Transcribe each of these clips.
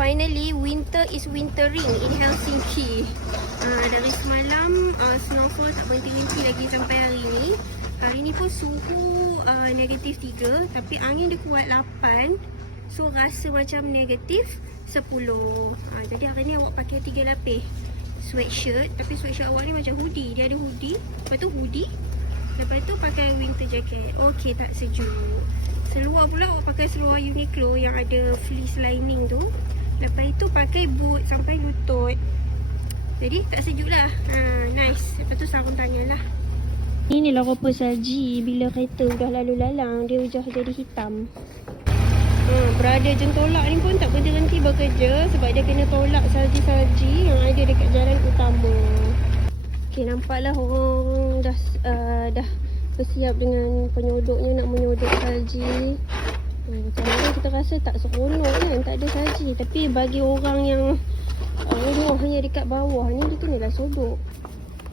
finally winter is wintering in Helsinki. Dari semalam snowfall tak berhenti-henti lagi sampai hari ni. Hari ni pun suhu negatif 3 tapi angin dia kuat 8. So rasa macam negatif 10. Jadi hari ni awak pakai 3 lapis sweatshirt, tapi sweatshirt awak ni macam hoodie. Dia ada hoodie, lepas tu hoodie, lepas tu pakai winter jacket. Okey, tak sejuk. Seluar pula awak pakai seluar Uniqlo yang ada fleece lining tu. Lepas itu pakai boot sampai lutut. Jadi tak sejuk lah. Nice. Lepas tu sarung tangan lah. Inilah rupa salji bila kereta dah lalu lalang, dia dah jadi hitam. Berada jentolak ni pun tak berhenti bekerja sebab dia kena tolak salji-salji yang ada dekat jalan utama. Okay, nampaklah orang dah bersiap dengan penyodoknya nak menyodok salji. Kadang-kadang kita rasa tak seronok kan, tak ada salji. Tapi bagi orang yang rumah hanya dekat bawah ni, dia kenalah sodok.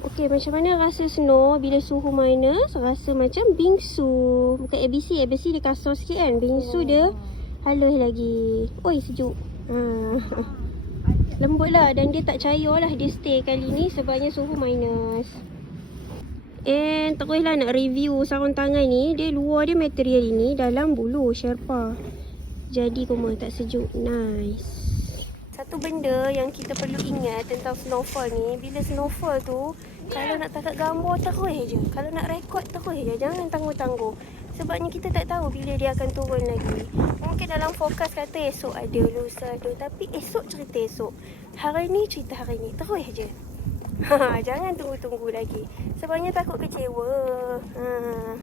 Okay, macam mana rasa snow bila suhu minus? Rasa macam bingsu. Bukan ABC dia kasar sikit kan. Bingsu dia halus lagi. Oi, sejuk. Lembut lah dan dia tak cair lah. Dia stay kali ni sebabnya suhu minus. And teruslah nak review sarung tangan ni. Dia luar dia material ini, dalam bulu Sherpa. Jadi koma tak sejuk. Nice. Satu benda yang kita perlu ingat tentang snowfall ni, bila snowfall tu, kalau nak tangkap gambar terus je. Kalau nak rekod terus je. Jangan tangguh-tangguh. Sebabnya kita tak tahu bila dia akan turun lagi. Mungkin dalam forecast kata esok ada, lusa ada. Tapi esok cerita esok. Hari ni cerita hari ni. Terus je. Jangan tunggu-tunggu lagi. Sebabnya takut kecewa.